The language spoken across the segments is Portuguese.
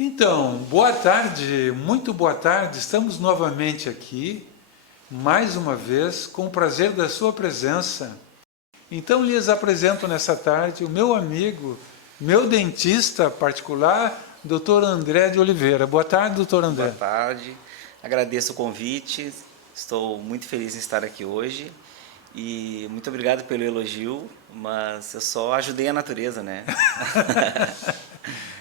Então, boa tarde, muito boa tarde, estamos novamente aqui, mais uma vez, com o prazer da sua presença. Então, lhes apresento nessa tarde o meu amigo, meu dentista particular, Dr. André de Oliveira. Boa tarde, doutor André. Boa tarde, agradeço o convite, estou muito feliz em estar aqui hoje e muito obrigado pelo elogio, mas eu só ajudei a natureza, né?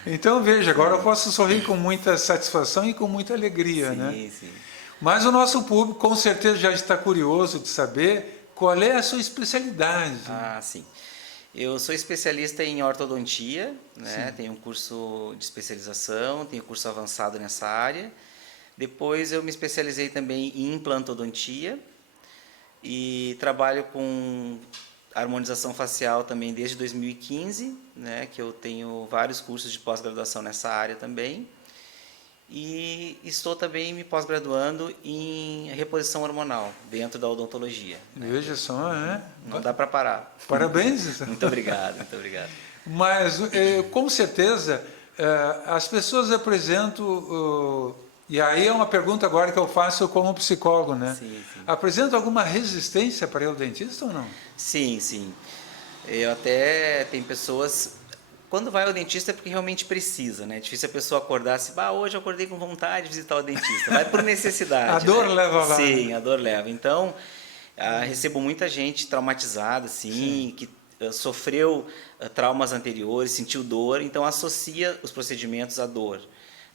Então, veja, agora eu posso sorrir com muita satisfação e com muita alegria, né? Sim, sim. Mas o nosso público com certeza já está curioso de saber qual é a sua especialidade. Ah, sim. Eu sou especialista em ortodontia, né? Tenho um curso de especialização, tenho curso avançado nessa área. Depois eu me especializei também em implantodontia e trabalho com harmonização facial também desde 2015, né? Que eu tenho vários cursos de pós-graduação nessa área também. E estou também me pós-graduando em reposição hormonal dentro da odontologia, né? Veja só, né? Não dá para parar. Parabéns. Muito obrigado, muito obrigado. Mas, com certeza, as pessoas apresentam, e aí é uma pergunta agora que eu faço como psicólogo, né? Sim, sim. Apresentam alguma resistência para ir ao dentista ou não? Sim, sim. Eu até tem pessoas quando vai ao dentista é porque realmente precisa, né? É difícil a pessoa acordar assim, hoje eu acordei com vontade de visitar o dentista. Vai por necessidade. A dor, né, leva lá. Sim, a dor leva. Então, recebo muita gente traumatizada, assim, que sofreu traumas anteriores, sentiu dor, então associa os procedimentos à dor.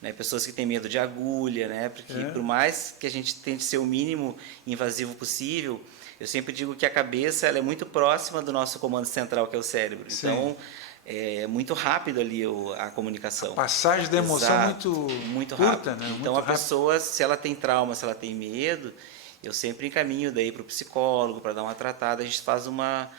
Né? Pessoas que têm medo de agulha, né? Porque por mais que a gente tente ser o mínimo invasivo possível, eu sempre digo que a cabeça ela é muito próxima do nosso comando central, que é o cérebro. Sim. Então, é muito rápido ali a comunicação. A passagem da emoção muito curta, rápido. né? Então, a pessoa, se ela tem trauma, se ela tem medo, eu sempre encaminho daí para o psicólogo, para dar uma tratada. A gente faz uma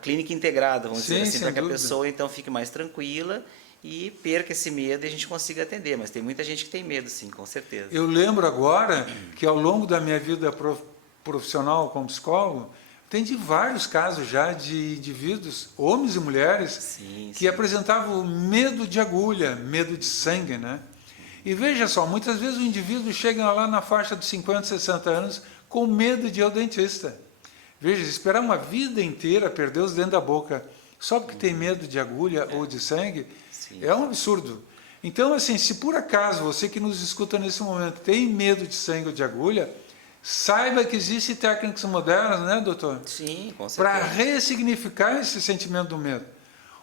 clínica integrada, vamos dizer assim, para que a pessoa então fique mais tranquila e perca esse medo e a gente consiga atender. Mas tem muita gente que tem medo, sim, com certeza. Eu lembro agora que ao longo da minha vida profissional como psicólogo, tem de vários casos já de indivíduos, homens e mulheres, que apresentavam medo de agulha, medo de sangue, né? E veja só, muitas vezes o indivíduo chega lá na faixa dos 50, 60 anos com medo de ir ao dentista. Veja, esperar uma vida inteira perder os dentes da boca só porque tem medo de agulha ou de sangue, é um absurdo. Então, assim, se por acaso você que nos escuta nesse momento tem medo de sangue ou de agulha, saiba que existem técnicas modernas, né, doutor? Sim, com certeza. Para ressignificar esse sentimento do medo.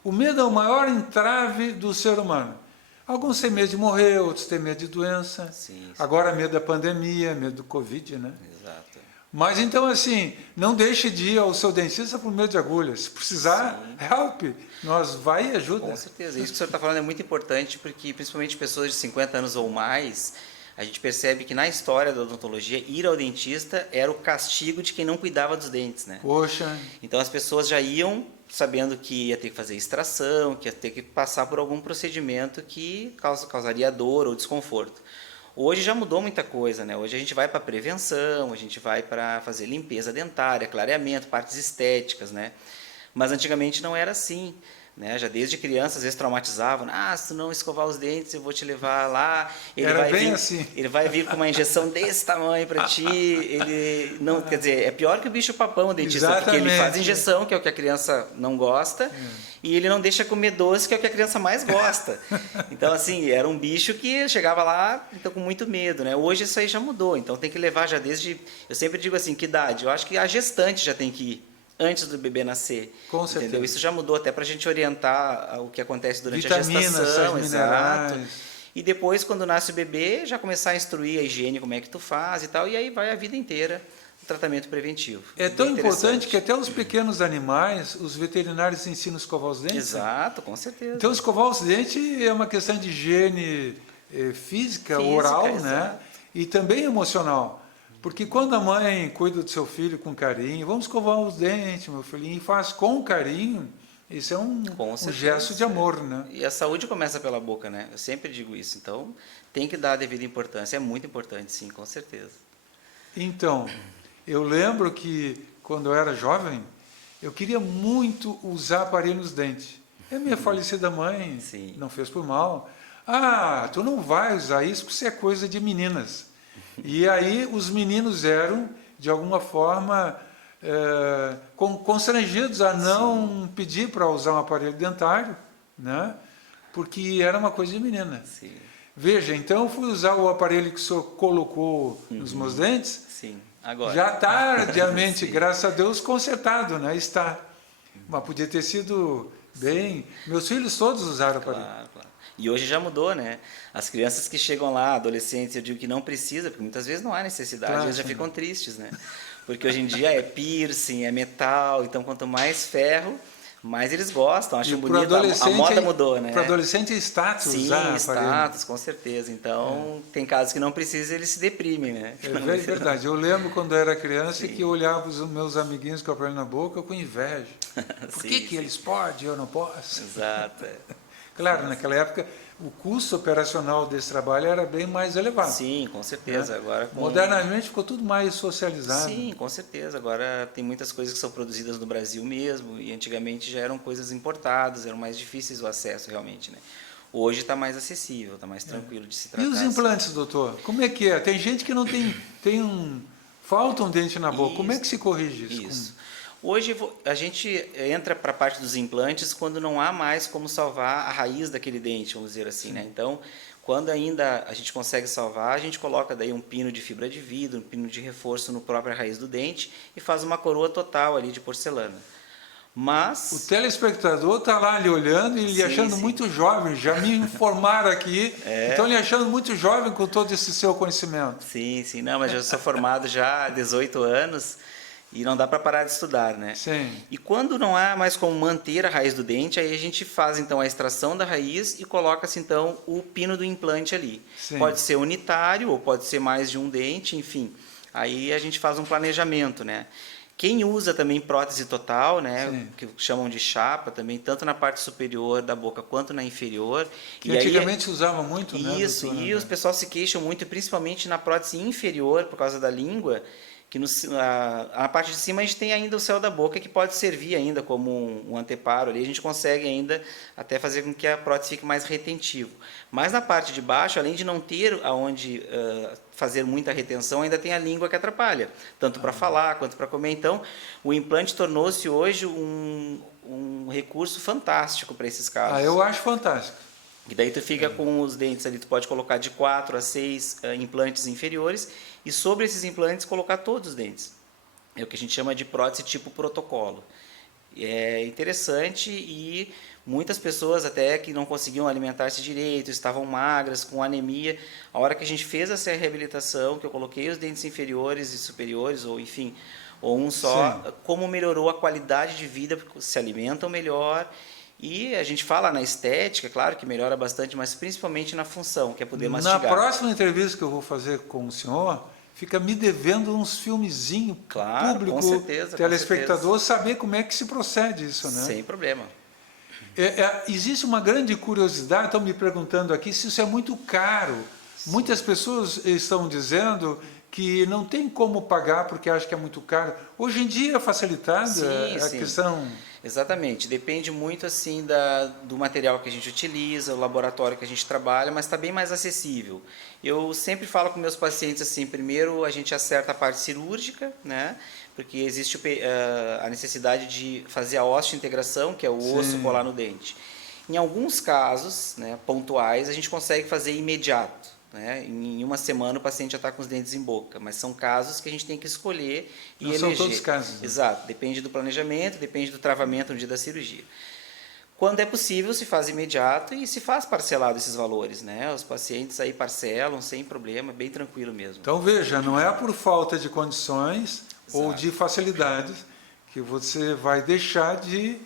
O medo é o maior entrave do ser humano. Alguns têm medo de morrer, outros têm medo de doença. Sim. Agora, medo da pandemia, medo do Covid, né? Exato. Mas, então, assim, não deixe de ir ao seu dentista por medo de agulha. Se precisar, help, nós vai e ajuda. Com certeza. Isso que o senhor está falando é muito importante, porque principalmente pessoas de 50 anos ou mais, a gente percebe que na história da odontologia, ir ao dentista era o castigo de quem não cuidava dos dentes, né? Poxa. Então as pessoas já iam sabendo que ia ter que fazer extração, que ia ter que passar por algum procedimento que causaria dor ou desconforto. Hoje já mudou muita coisa, né? Hoje a gente vai para prevenção, a gente vai para fazer limpeza dentária, clareamento, partes estéticas, né? Mas antigamente não era assim. Né? Já desde criança, às vezes traumatizavam, se tu não escovar os dentes, eu vou te levar lá. Ele vai vir com uma injeção desse tamanho para ti. Ele não, quer dizer, é pior que o bicho papão, o dentista, porque ele faz injeção, que é o que a criança não gosta, e ele não deixa comer doce, que é o que a criança mais gosta. Então, assim, era um bicho que chegava lá então, com muito medo, né? Hoje isso aí já mudou, então tem que levar já desde, eu sempre digo assim, que idade? Eu acho que a gestante já tem que ir antes do bebê nascer. Com certeza. Entendeu? Isso já mudou até para a gente orientar o que acontece durante vitaminas, a gestação. Exato. E depois, quando nasce o bebê, já começar a instruir a higiene, como é que tu faz e tal, e aí vai a vida inteira o tratamento preventivo. É tão importante que até os pequenos animais, os veterinários ensinam a escovar os dentes. Exato, com certeza. Então, escovar os dentes é uma questão de higiene física, oral, né? E também emocional. Porque quando a mãe cuida do seu filho com carinho, vamos escovar os dentes, meu filhinho, e faz com carinho, Isso é um certeza, gesto de amor, né? E a saúde começa pela boca, né? Eu sempre digo isso. Então, tem que dar a devida importância. É muito importante, sim, com certeza. Então, eu lembro que quando eu era jovem, eu queria muito usar aparelho nos dentes. E a minha falecida mãe Sim. não fez por mal. Ah, tu não vai usar isso porque isso é coisa de meninas. E aí os meninos eram, de alguma forma, constrangidos a não pedir para usar um aparelho dentário, né? Porque era uma coisa de menina. Sim. Veja, então eu fui usar o aparelho que o senhor colocou nos meus dentes, Sim, agora. já tardiamente, graças a Deus, consertado, né? Está. Mas podia ter sido bem... Meus filhos todos usaram aparelho. Claro, claro. E hoje já mudou, né? As crianças que chegam lá, adolescentes, eu digo que não precisa, porque muitas vezes não há necessidade, Claro, eles já sim. ficam tristes, né? Porque hoje em dia é piercing, é metal, então quanto mais ferro, mais eles gostam, acham bonito, a moda mudou, né? Para adolescente é status Sim, usar aparelho. status, com certeza. Então, tem casos que não precisa, eles se deprimem, né? É verdade. Eu lembro quando eu era criança que eu olhava os meus amiguinhos com o aparelho na boca com inveja. Por que eles podem e eu não posso? Exato. Claro, naquela época o custo operacional desse trabalho era bem mais elevado. Sim, com certeza. Né? Agora, modernamente ficou tudo mais socializado. Sim, com certeza. Agora tem muitas coisas que são produzidas no Brasil mesmo e antigamente já eram coisas importadas, eram mais difíceis o acesso realmente, né? Hoje está mais acessível, está mais tranquilo de se tratar. E os implantes, doutor? Como é que é? Tem gente que não falta um dente na boca. Como é que se corrige isso? Isso. Hoje a gente entra para a parte dos implantes quando não há mais como salvar a raiz daquele dente, vamos dizer assim, né? Então, quando ainda a gente consegue salvar, a gente coloca daí um pino de fibra de vidro, um pino de reforço no própria raiz do dente e faz uma coroa total ali de porcelana. Mas o telespectador está lá lhe olhando e lhe achando muito jovem, já me informaram aqui, então lhe achando muito jovem com todo esse seu conhecimento. Sim, não, mas eu sou formado já há 18 anos e não dá para parar de estudar, né? Sim. E quando não há mais como manter a raiz do dente, aí a gente faz então a extração da raiz e coloca-se então o pino do implante ali. Sim. Pode ser unitário ou pode ser mais de um dente, enfim. Aí a gente faz um planejamento, né? Quem usa também prótese total, né, Sim. que chamam de chapa também, tanto na parte superior da boca quanto na inferior. Que antigamente usava muito, né? Isso, e os pessoal se queixam muito, principalmente na prótese inferior, por causa da língua, que a parte de cima a gente tem ainda o céu da boca, que pode servir ainda como um anteparo ali, a gente consegue ainda até fazer com que a prótese fique mais retentivo. Mas na parte de baixo, além de não ter aonde fazer muita retenção, ainda tem a língua que atrapalha, tanto para falar quanto para comer. Então, o implante tornou-se hoje um recurso fantástico para esses casos. Eu acho fantástico. E daí tu fica com os dentes ali, tu pode colocar de 4 a 6 implantes inferiores e sobre esses implantes colocar todos os dentes. É o que a gente chama de prótese tipo protocolo. É interessante e muitas pessoas até que não conseguiam alimentar-se direito, estavam magras, com anemia. A hora que a gente fez essa reabilitação, que eu coloquei os dentes inferiores e superiores, ou enfim, ou um só, sim, como melhorou a qualidade de vida, porque se alimentam melhor. E a gente fala na estética, claro que melhora bastante, mas principalmente na função, que é poder mastigar. Na próxima entrevista que eu vou fazer com o senhor, fica me devendo uns filmezinhos, claro, público, com certeza, telespectador, com certeza, saber como é que se procede isso, né? Sem problema. Existe uma grande curiosidade, estão me perguntando aqui se isso é muito caro. Sim. Muitas pessoas estão dizendo que não tem como pagar porque acham que é muito caro. Hoje em dia é facilitada a questão... Exatamente, depende muito assim do material que a gente utiliza, o laboratório que a gente trabalha, mas está bem mais acessível. Eu sempre falo com meus pacientes assim, primeiro a gente acerta a parte cirúrgica, né? Porque existe a necessidade de fazer a osteointegração, que é o osso colar no dente. Em alguns casos, né, pontuais, a gente consegue fazer imediato. Né? Em uma semana o paciente já está com os dentes em boca, mas são casos que a gente tem que escolher e eleger. Não são todos os casos. Né? Exato, depende do planejamento, depende do travamento no dia da cirurgia. Quando é possível, se faz imediato e se faz parcelado esses valores. Né? Os pacientes aí parcelam sem problema, bem tranquilo mesmo. Então veja, não é por falta de condições ou de facilidades que você vai deixar de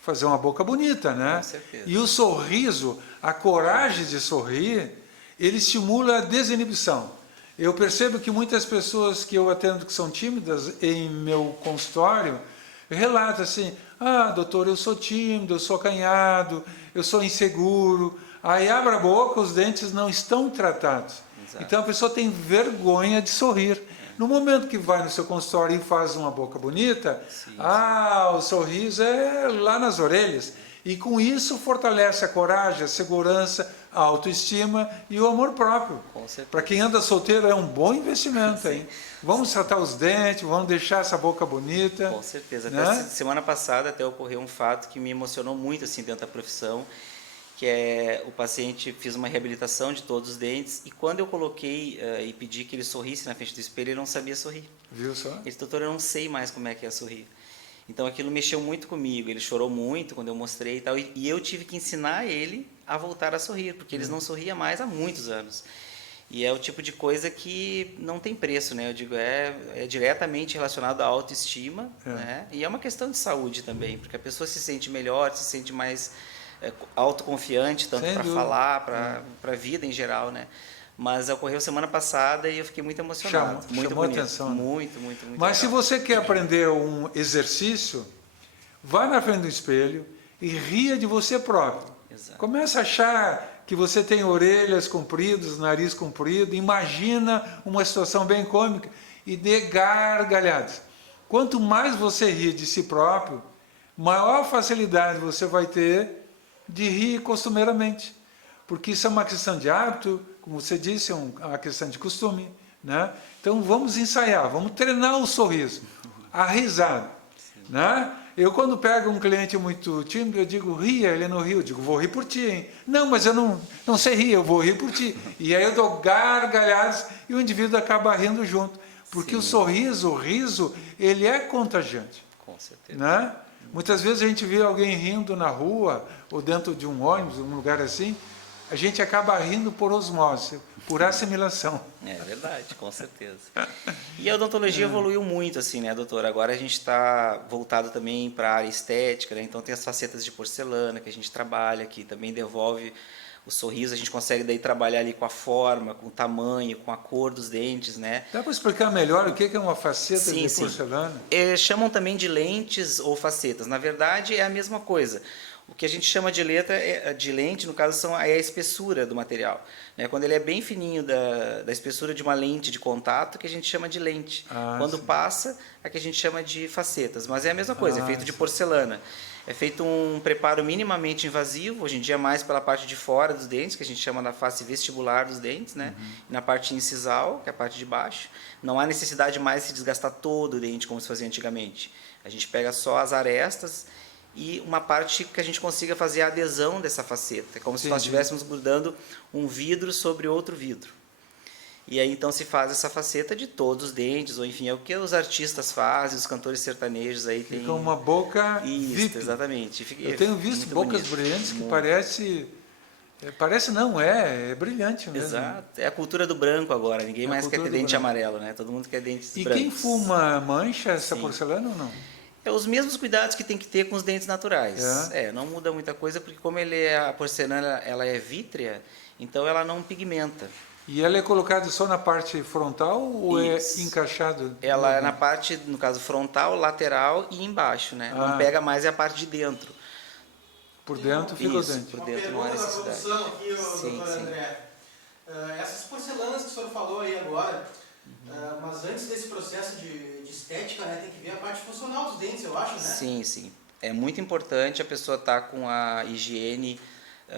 fazer uma boca bonita, né? Com certeza. E o sorriso, a coragem de sorrir, ele estimula a desinibição. Eu percebo que muitas pessoas que eu atendo que são tímidas em meu consultório relata assim, doutor, eu sou tímido, eu sou acanhado, eu sou inseguro. Aí abre a boca, os dentes não estão tratados. Exato. Então a pessoa tem vergonha de sorrir. No momento que vai no seu consultório e faz uma boca bonita, sim. O sorriso é lá nas orelhas. E com isso fortalece a coragem, a segurança, a autoestima e o amor próprio. Para quem anda solteiro é um bom investimento, hein? Vamos tratar os dentes, vamos deixar essa boca bonita. Com certeza. Né? Até semana passada até ocorreu um fato que me emocionou muito assim dentro da profissão, que é o paciente fiz uma reabilitação de todos os dentes e quando eu coloquei e pedi que ele sorrisse na frente do espelho, ele não sabia sorrir. Viu só? Ele disse, doutor, eu não sei mais como é que é sorrir. Então aquilo mexeu muito comigo, ele chorou muito quando eu mostrei e tal, e eu tive que ensinar ele a voltar a sorrir, porque eles não sorriam mais há muitos anos. E é o tipo de coisa que não tem preço, né? Eu digo, é diretamente relacionado à autoestima, né? E é uma questão de saúde também, porque a pessoa se sente melhor, se sente mais autoconfiante, tanto para falar, para a vida em geral, né? Mas ocorreu semana passada e eu fiquei muito emocionado. Chamou atenção. Muito Mas legal. Se você quer aprender um exercício, vai na frente do espelho e ria de você próprio. Exato. Começa a achar que você tem orelhas compridas, nariz comprido, imagina uma situação bem cômica e dê gargalhadas. Quanto mais você rir de si próprio, maior facilidade você vai ter de rir costumeiramente. Porque isso é uma questão de hábito, como você disse, é uma questão de costume, né? Então vamos ensaiar, vamos treinar o sorriso, a risada, né? Eu quando pego um cliente muito tímido, eu digo, ria, ele não riu, eu digo, vou rir por ti, hein? Não, mas eu não sei rir, eu vou rir por ti. E aí eu dou gargalhadas e o indivíduo acaba rindo junto, porque o sorriso, o riso, ele é contagiante. Com certeza. Né? Muitas vezes a gente vê alguém rindo na rua, ou dentro de um ônibus, um lugar assim, a gente acaba rindo por osmose, por assimilação. É verdade, com certeza. E a odontologia evoluiu muito, assim, né, doutor? Agora a gente está voltado também para a área estética, né? Então tem as facetas de porcelana que a gente trabalha, que também devolve o sorriso. A gente consegue daí trabalhar ali com a forma, com o tamanho, com a cor dos dentes, né? Dá para explicar melhor o que é uma faceta de porcelana? Chamam também de lentes ou facetas. Na verdade, é a mesma coisa. O que a gente chama de de lente, no caso, é a espessura do material. Né? Quando ele é bem fininho da espessura de uma lente de contato, que a gente chama de lente. Quando passa, é que a gente chama de facetas. Mas é a mesma coisa, é feito de porcelana. É feito um preparo minimamente invasivo, hoje em dia mais pela parte de fora dos dentes, que a gente chama da face vestibular dos dentes, né? E na parte incisal, que é a parte de baixo. Não há necessidade mais de se desgastar todo o dente, como se fazia antigamente. A gente pega só as arestas e uma parte que a gente consiga fazer a adesão dessa faceta. É como se nós estivéssemos grudando um vidro sobre outro vidro. E aí então se faz essa faceta de todos os dentes, ou enfim, é o que os artistas fazem, os cantores sertanejos aí tem. Fica uma boca Isso, VIP. Exatamente. Eu tenho visto bocas brilhantes que parece não, é brilhante mesmo. Exato. É a cultura do branco agora, ninguém mais quer ter dente amarelo, né? Todo mundo quer dentes brancos. E quem fuma mancha essa porcelana ou não? É os mesmos cuidados que tem que ter com os dentes naturais. Não muda muita coisa, porque como a porcelana ela é vítrea, então ela não pigmenta. E ela é colocada só na parte frontal ou é encaixado? Ela é na parte, no caso, frontal, lateral e embaixo, né? Não pega mais a parte de dentro. Por dentro fica o dente. Por dentro não há necessidade. Uma pergunta da produção aqui, doutor André. Essas porcelanas que o senhor falou aí agora, mas antes desse processo de estética, né, tem que ver a parte funcional dos dentes, eu acho, né? Sim. É muito importante a pessoa estar com a higiene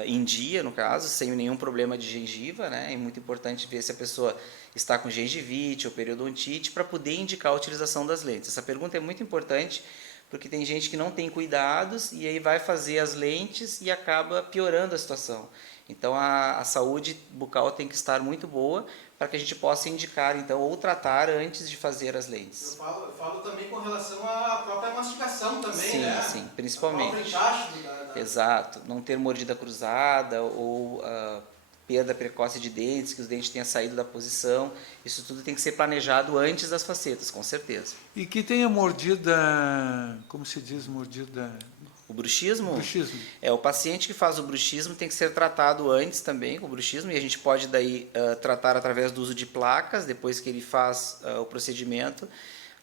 em dia, no caso, sem nenhum problema de gengiva, né? É muito importante ver se a pessoa está com gengivite ou periodontite para poder indicar a utilização das lentes. Essa pergunta é muito importante porque tem gente que não tem cuidados e aí vai fazer as lentes e acaba piorando a situação. Então a saúde bucal tem que estar muito boa para que a gente possa indicar então ou tratar antes de fazer as lentes. Eu falo também com relação à própria mastigação também, né? Sim, principalmente. O encaixe Exato, não ter mordida cruzada ou perda precoce de dentes, que os dentes tenham saído da posição. Isso tudo tem que ser planejado antes das facetas, com certeza. E que tenha mordida, como se diz, mordida... O bruxismo? Bruxismo. O paciente que faz o bruxismo tem que ser tratado antes também com o bruxismo, e a gente pode daí tratar através do uso de placas, depois que ele faz o procedimento,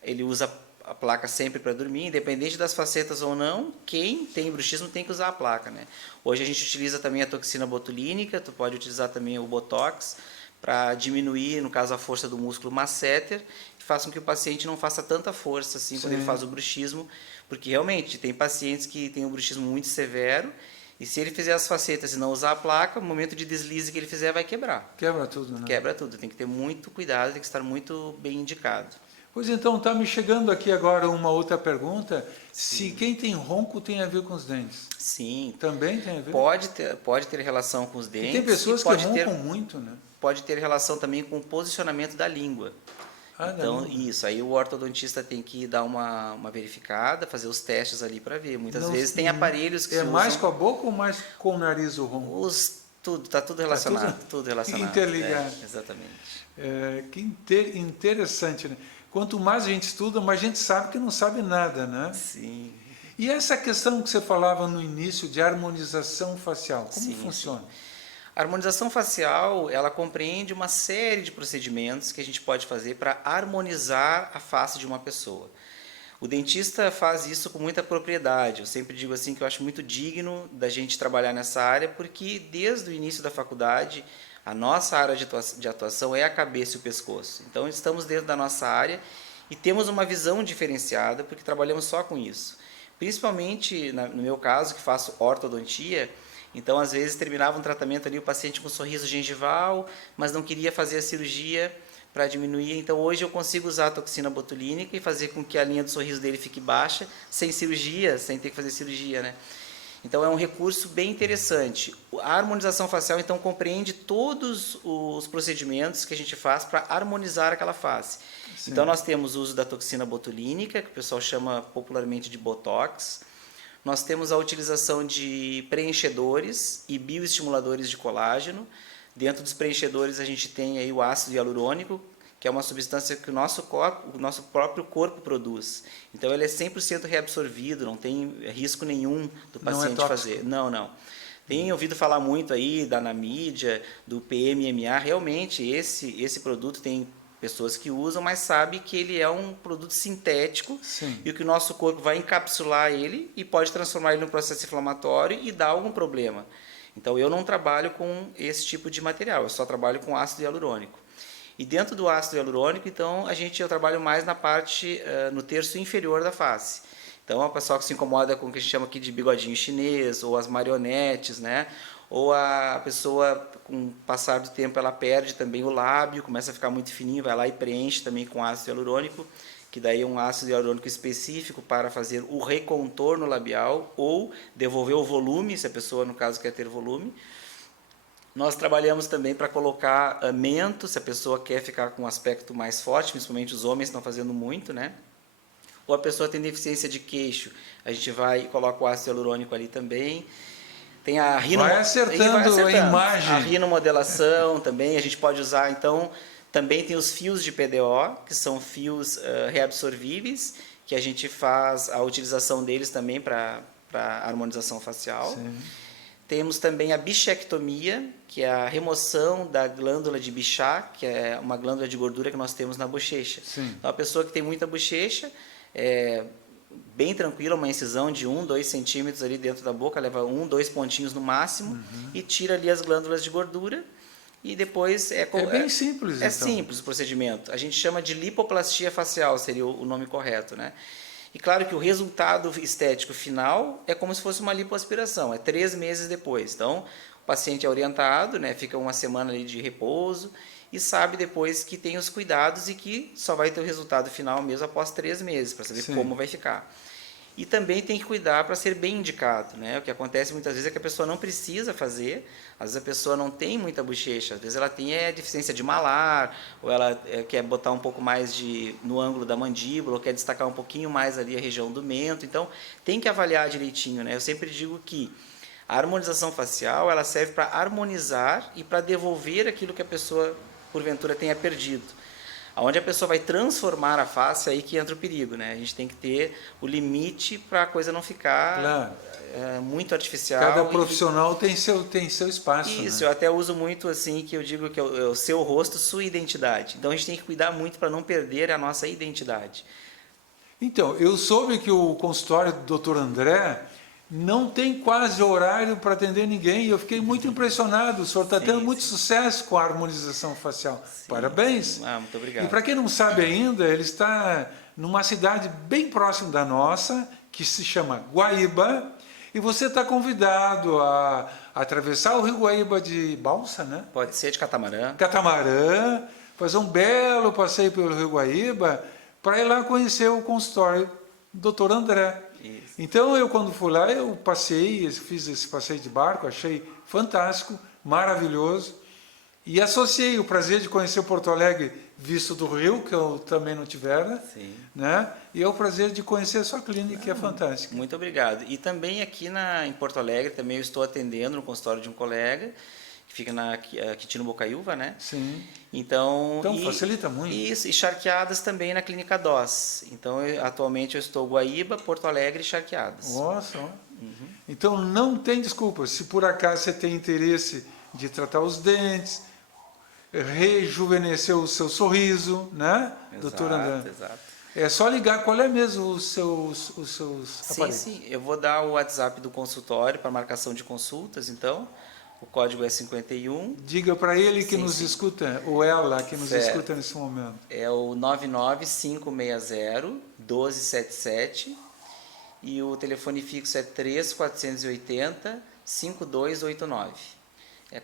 ele usa a placa sempre para dormir, independente das facetas ou não, quem tem bruxismo tem que usar a placa, né? Hoje a gente utiliza também a toxina botulínica, tu pode utilizar também o Botox para diminuir, no caso, a força do músculo masseter, que faça com que o paciente não faça tanta força assim quando ele faz o bruxismo, porque realmente tem pacientes que têm um bruxismo muito severo, e se ele fizer as facetas e não usar a placa, no momento de deslize que ele fizer vai quebrar. Quebra tudo, né? Quebra tudo, tem que ter muito cuidado, tem que estar muito bem indicado. Pois então, está me chegando aqui agora uma outra pergunta. Sim. Se quem tem ronco tem a ver com os dentes? Sim. Também tem a ver? Pode ter relação com os dentes. E tem pessoas que roncam muito, né? Pode ter relação também com o posicionamento da língua. Então, isso, aí o ortodontista tem que dar uma verificada, fazer os testes ali para ver. Muitas vezes tem aparelhos que é se mais usam, com a boca ou mais com o nariz o ronco? tá tudo relacionado, tudo relacionado. Interligado. Exatamente. Que interessante, né? Quanto mais a gente estuda, mais a gente sabe que não sabe nada, né? Sim. E essa questão que você falava no início de harmonização facial, como funciona? Sim. A harmonização facial, ela compreende uma série de procedimentos que a gente pode fazer para harmonizar a face de uma pessoa. O dentista faz isso com muita propriedade. Eu sempre digo assim que eu acho muito digno da gente trabalhar nessa área, porque desde o início da faculdade, a nossa área de atuação é a cabeça e o pescoço. Então, estamos dentro da nossa área e temos uma visão diferenciada, porque trabalhamos só com isso. Principalmente, no meu caso, que faço ortodontia, então, às vezes, terminava um tratamento ali, o paciente com um sorriso gengival, mas não queria fazer a cirurgia para diminuir. Então, hoje eu consigo usar a toxina botulínica e fazer com que a linha do sorriso dele fique baixa, sem cirurgia, sem ter que fazer cirurgia, né? Então, é um recurso bem interessante. A harmonização facial, então, compreende todos os procedimentos que a gente faz para harmonizar aquela face. Sim. Então, nós temos o uso da toxina botulínica, que o pessoal chama popularmente de Botox. Nós temos a utilização de preenchedores e bioestimuladores de colágeno. Dentro dos preenchedores a gente tem aí o ácido hialurônico, que é uma substância que o nosso próprio corpo produz. Então ele é 100% reabsorvido, não tem risco nenhum do paciente fazer. Não. Tem ouvido falar muito aí na mídia, do PMMA. Realmente esse produto tem pessoas que usam, mas sabe que ele é um produto sintético. Sim. E que o nosso corpo vai encapsular ele e pode transformar ele num processo inflamatório e dar algum problema. Então eu não trabalho com esse tipo de material, eu só trabalho com ácido hialurônico. E dentro do ácido hialurônico, então, eu trabalho mais na parte, no terço inferior da face. Então, a pessoa que se incomoda com o que a gente chama aqui de bigodinho chinês, ou as marionetes, né? Ou a pessoa, com o passar do tempo, ela perde também o lábio, começa a ficar muito fininho, vai lá e preenche também com ácido hialurônico, que daí é um ácido hialurônico específico para fazer o recontorno labial ou devolver o volume, se a pessoa, no caso, quer ter volume. Nós trabalhamos também para colocar mento, se a pessoa quer ficar com um aspecto mais forte, principalmente os homens estão fazendo muito, né? Ou a pessoa tem deficiência de queixo, a gente vai e coloca o ácido hialurônico ali também. Tem a vai acertando a imagem. A rinomodelação também, a gente pode usar, então, também tem os fios de PDO, que são fios reabsorvíveis, que a gente faz a utilização deles também para harmonização facial. Sim. Temos também a bichectomia, que é a remoção da glândula de Bichat, que é uma glândula de gordura que nós temos na bochecha. Sim. Então, a pessoa que tem muita bochecha, bem tranquila, uma incisão de 1-2 centímetros ali dentro da boca, leva 1-2 pontinhos no máximo, e tira ali as glândulas de gordura, e depois... É bem simples, então. É simples o procedimento. A gente chama de lipoplastia facial, seria o nome correto, né? E claro que o resultado estético final é como se fosse uma lipoaspiração, é 3 meses depois. Então, o paciente é orientado, né, fica uma semana ali de repouso e sabe depois que tem os cuidados e que só vai ter o resultado final mesmo após 3 meses, para saber como vai ficar. E também tem que cuidar para ser bem indicado, né? O que acontece muitas vezes é que a pessoa não precisa fazer, às vezes a pessoa não tem muita bochecha, às vezes ela tem deficiência de malar, ou ela quer botar um pouco mais no ângulo da mandíbula, ou quer destacar um pouquinho mais ali a região do mento, então tem que avaliar direitinho, né? Eu sempre digo que a harmonização facial, ela serve para harmonizar e para devolver aquilo que a pessoa, porventura, tenha perdido. Onde a pessoa vai transformar a face, aí que entra o perigo, né? A gente tem que ter o limite para a coisa não ficar muito artificial. Cada profissional tem seu espaço. Isso, né? Eu até uso muito assim, que eu digo que é o seu rosto, sua identidade. Então a gente tem que cuidar muito para não perder a nossa identidade. Então, eu soube que o consultório do Dr. André não tem quase horário para atender ninguém. E eu fiquei muito impressionado. O senhor está tendo muito sucesso com a harmonização facial. Parabéns. Muito obrigado. E para quem não sabe ainda, ele está numa cidade bem próxima da nossa, que se chama Guaíba. E você está convidado a atravessar o Rio Guaíba de balsa, né? Pode ser de catamarã. Catamarã, fazer um belo passeio pelo Rio Guaíba para ir lá conhecer o consultório do Dr. André. Isso. Então, eu quando fui lá, eu passei, fiz esse passeio de barco, achei fantástico, maravilhoso, e associei o prazer de conhecer Porto Alegre visto do Rio, que eu também não tivera, né? E é o prazer de conhecer a sua clínica, que é fantástica. Muito obrigado. E também aqui em Porto Alegre, também eu estou atendendo no consultório de um colega, que fica na Quintino Bocaiúva, né? Sim. Então facilita muito. Isso, e Charqueadas também na Clínica DOS. Então, atualmente eu estou Guaíba, Porto Alegre e Charqueadas. Nossa. Então, não tem desculpa. Se por acaso você tem interesse de tratar os dentes, rejuvenescer o seu sorriso, né, doutor André? Exato. É só ligar. Qual é mesmo os seus aparelhos? Sim. Eu vou dar o WhatsApp do consultório para marcação de consultas, então. O código é 51. Diga para ele que nos escuta, ou ela que nos escuta nesse momento. É o 99560-1277 e o telefone fixo é 3480-5289.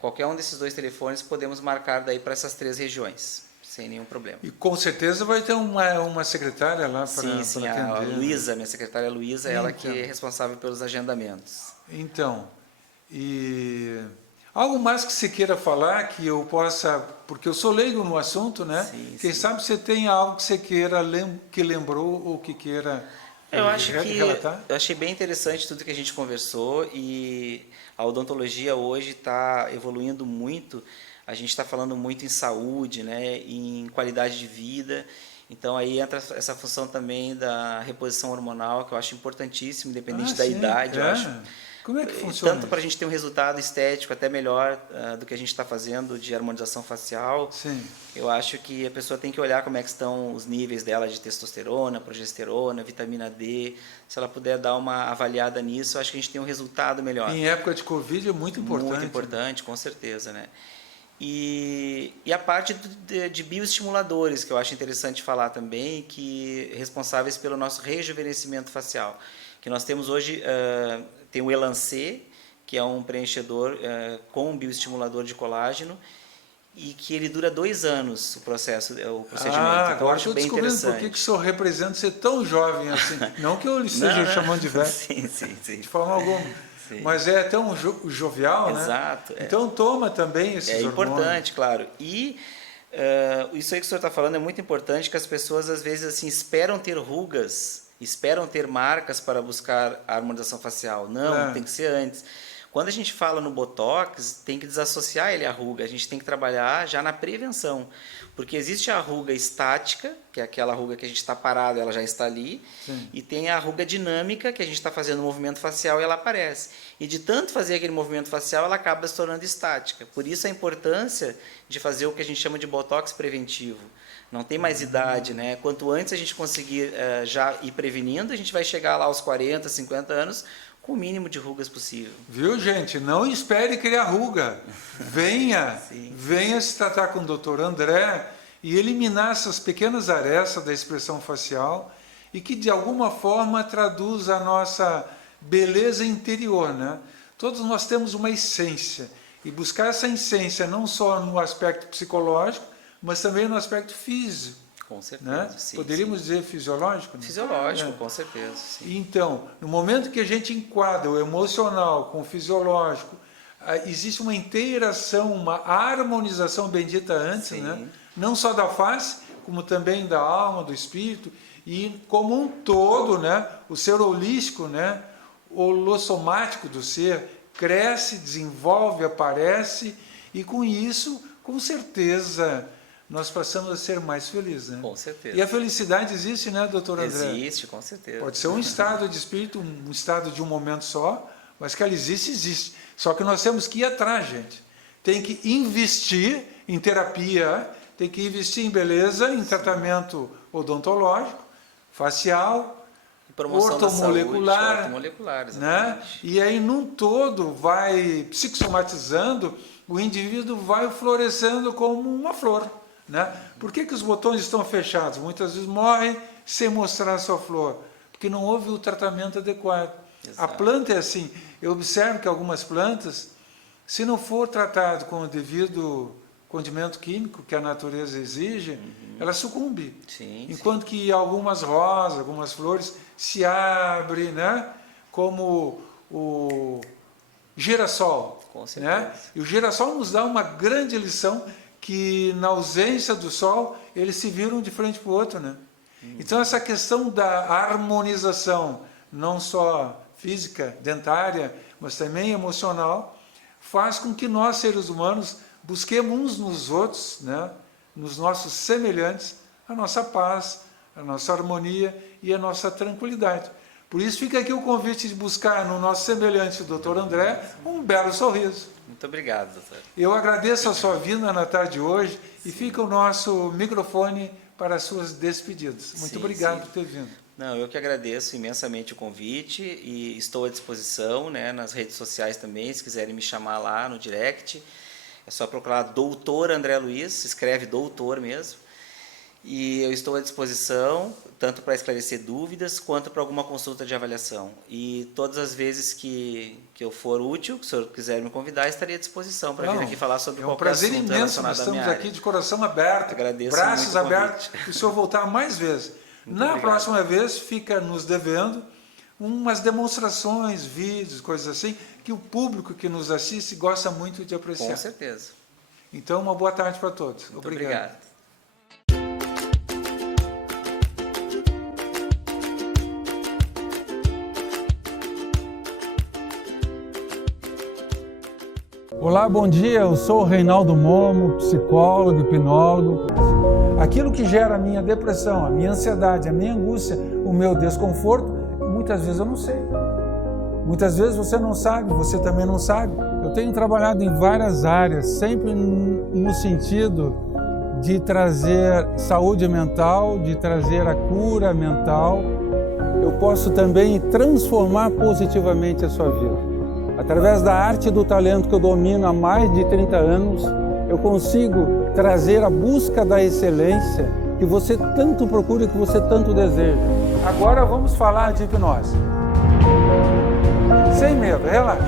Qualquer um desses dois telefones podemos marcar daí para essas 3 regiões, sem nenhum problema. E com certeza vai ter uma secretária lá para atender. Sim, a Luísa, minha secretária Luísa, ela que é responsável pelos agendamentos. Então, e algo mais que você queira falar, que eu possa, porque eu sou leigo no assunto, né? Quem sabe você tem algo que você queira, que lembrou ou que queira relatar? Eu achei bem interessante tudo que a gente conversou e a odontologia hoje está evoluindo muito. A gente está falando muito em saúde, né? Em qualidade de vida. Então aí entra essa função também da reposição hormonal, que eu acho importantíssimo, independente da idade, eu acho. Como é que funciona? Tanto para a gente ter um resultado estético até melhor do que a gente está fazendo de harmonização facial. Sim. Eu acho que a pessoa tem que olhar como é que estão os níveis dela de testosterona, progesterona, vitamina D. Se ela puder dar uma avaliada nisso, eu acho que a gente tem um resultado melhor. Em época de Covid é muito importante. Muito importante, com certeza, né? E a parte de bioestimuladores, que eu acho interessante falar também, que responsáveis pelo nosso rejuvenescimento facial. Que nós temos hoje, tem o Elancê, que é um preenchedor com um bioestimulador de colágeno, e que ele dura 2 anos o procedimento. Então, agora estou descobrindo por que o senhor representa ser tão jovem assim. Não que eu esteja chamando de velho. Sim. De forma alguma. Sim. Mas é tão jovial, né? Exato. Então toma também esses hormônios. É importante, claro. E isso aí que o senhor está falando é muito importante, que as pessoas às vezes assim esperam ter rugas, esperam ter marcas para buscar a harmonização facial. Não, tem que ser antes. Quando a gente fala no Botox, tem que desassociar ele à ruga. A gente tem que trabalhar já na prevenção. Porque existe a ruga estática, que é aquela ruga que a gente está parado, ela já está ali. Sim. E tem a ruga dinâmica, que a gente está fazendo um movimento facial e ela aparece. E de tanto fazer aquele movimento facial, ela acaba se tornando estática. Por isso a importância de fazer o que a gente chama de Botox preventivo. Não tem mais idade, né? Quanto antes a gente conseguir já ir prevenindo, a gente vai chegar lá aos 40, 50 anos, com o mínimo de rugas possível. Viu, gente? Não espere criar ruga. Venha se tratar com o Dr. André e eliminar essas pequenas arestas da expressão facial e que, de alguma forma, traduz a nossa beleza interior, né? Todos nós temos uma essência. E buscar essa essência não só no aspecto psicológico, mas também no aspecto físico. Com certeza, né? Poderíamos dizer fisiológico? Né? Fisiológico, com certeza. Sim. Então, no momento que a gente enquadra o emocional com o fisiológico, existe uma interação, uma harmonização bendita antes, né? Não só da face, como também da alma, do espírito, e como um todo, né? O ser holístico, né? O holossomático do ser, cresce, desenvolve, aparece, e com isso, com certeza, nós passamos a ser mais felizes, né? Com certeza. E a felicidade existe, né, doutor André? Existe, com certeza. Pode ser um estado de espírito, um estado de um momento só, mas que ela existe, existe. Só que nós temos que ir atrás, gente. Tem que investir em terapia, tem que investir em beleza, em tratamento odontológico, facial, Promoção da saúde, ortomolecular, ortomolecular, né? E aí, num todo, vai psicossomatizando, o indivíduo vai florescendo como uma flor, né? Por que os botões estão fechados? Muitas vezes morrem sem mostrar a sua flor, porque não houve o tratamento adequado. Exato. A planta é assim. Eu observo que algumas plantas, se não for tratado com o devido condimento químico que a natureza exige, ela sucumbe. Sim, enquanto que algumas rosas, algumas flores se abrem, né? Como o girassol. Com certeza. Né? E o girassol nos dá uma grande lição que, na ausência do sol, eles se viram de frente para o outro. Né? Então, essa questão da harmonização, não só física, dentária, mas também emocional, faz com que nós, seres humanos, busquemos uns nos outros, né, nos nossos semelhantes, a nossa paz, a nossa harmonia e a nossa tranquilidade. Por isso fica aqui o convite de buscar no nosso semelhante, o Dr. André, um belo sorriso. Muito obrigado, doutor. Eu agradeço a sua vinda na tarde de hoje e fica o nosso microfone para as suas despedidas. Muito obrigado por ter vindo. Não, eu que agradeço imensamente o convite e estou à disposição, né, nas redes sociais também, se quiserem me chamar lá no direct. É só procurar Doutor André Luiz, escreve doutor mesmo. E eu estou à disposição, tanto para esclarecer dúvidas, quanto para alguma consulta de avaliação. E todas as vezes que eu for útil, se o senhor quiser me convidar, estarei à disposição para vir aqui falar sobre qualquer assunto relacionado à minha área. É um prazer imenso, nós estamos aqui de coração aberto, agradeço braços abertos, e o senhor voltar mais vezes. Na próxima vez, fica nos devendo umas demonstrações, vídeos, coisas assim, que o público que nos assiste gosta muito de apreciar. Com certeza. Então, uma boa tarde para todos. Muito obrigado. Olá, bom dia. Eu sou o Reinaldo Momo, psicólogo, hipnólogo. Aquilo que gera a minha depressão, a minha ansiedade, a minha angústia, o meu desconforto, muitas vezes eu não sei. Muitas vezes você não sabe, você também não sabe. Eu tenho trabalhado em várias áreas, sempre no sentido de trazer saúde mental, de trazer a cura mental. Eu posso também transformar positivamente a sua vida. Através da arte e do talento que eu domino há mais de 30 anos, eu consigo trazer a busca da excelência que você tanto procura e que você tanto deseja. Agora vamos falar de hipnose. Sem medo, relaxe.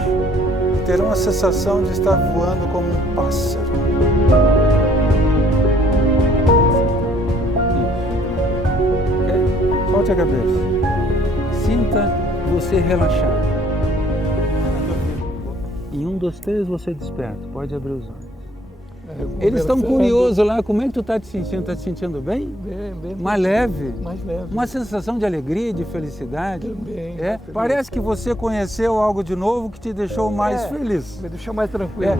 E terá uma sensação de estar voando como um pássaro. Ok? Solte a cabeça. Sinta você relaxar. Em 1, 2, 3 você desperta. Pode abrir os olhos. Eles estão curiosos lá, como é que tu está te sentindo? Está te sentindo bem? Bem. Mais leve? Mais leve. Uma sensação de alegria, de felicidade? Também. Parece que você conheceu algo de novo que te deixou mais feliz. Me deixou mais tranquilo.